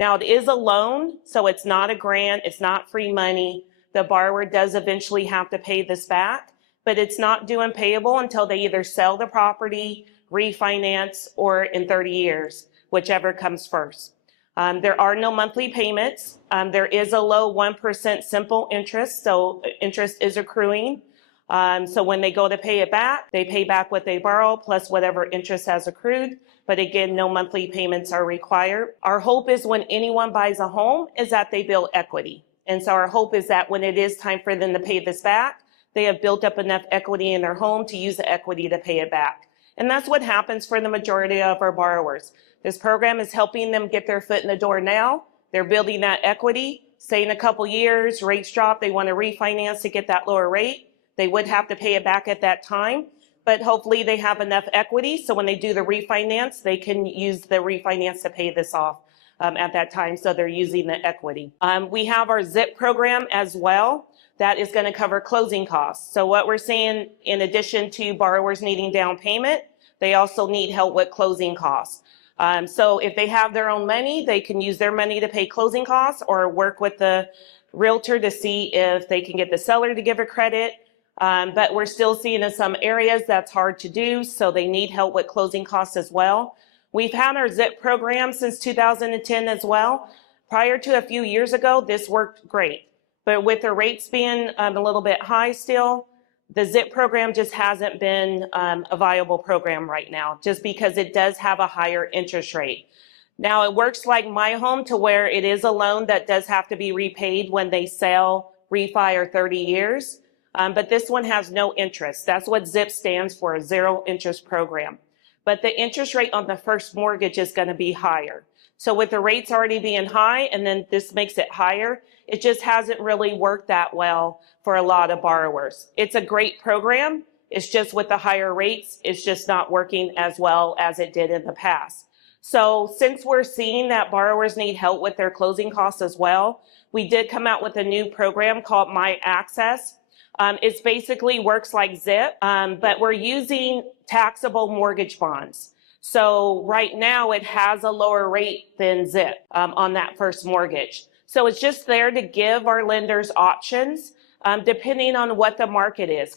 Now, it is a loan, so it's not a grant, it's not free money. The borrower does eventually have to pay this back, but it's not due and payable until they either sell the property, refinance, or in 30 years, whichever comes first. There are no monthly payments. There is a low 1% simple interest, so interest is accruing. So when they go to pay it back, they pay back what they borrow plus whatever interest has accrued. But again, no monthly payments are required. Our hope is when anyone buys a home is that they build equity. And so our hope is that when it is time for them to pay this back, they have built up enough equity in their home to use the equity to pay it back. And that's what happens for the majority of our borrowers. This program is helping them get their foot in the door now. They're building that equity. Say in a couple years, rates drop, they want to refinance to get that lower rate. They would have to pay it back at that time, but hopefully they have enough equity so when they do the refinance, they can use the refinance to pay this off at that time, so they're using the equity. We have our ZIP program as well. That is going to cover closing costs. So what we're saying, in addition to borrowers needing down payment, they also need help with closing costs. So if they have their own money, they can use their money to pay closing costs or work with the realtor to see if they can get the seller to give a credit. But we're still seeing in some areas that's hard to do, so they need help with closing costs as well. We've had our ZIP program since 2010 as well. Prior to a few years ago, this worked great. But with the rates being a little bit high still, the ZIP program just hasn't been a viable program right now, just because it does have a higher interest rate. Now, it works like My Home to where it is a loan that does have to be repaid when they sell, refi, or 30 years. But this one has no interest. That's what ZIP stands for, a zero interest program. But the interest rate on the first mortgage is going to be higher. So with the rates already being high and then this makes it higher, it just hasn't really worked that well for a lot of borrowers. It's a great program. It's just with the higher rates, it's just not working as well as it did in the past. So since we're seeing that borrowers need help with their closing costs as well, we did come out with a new program called My Access. It basically works like ZIP, but we're using taxable mortgage bonds. So right now it has a lower rate than ZIP on that first mortgage. So it's just there to give our lenders options depending on what the market is.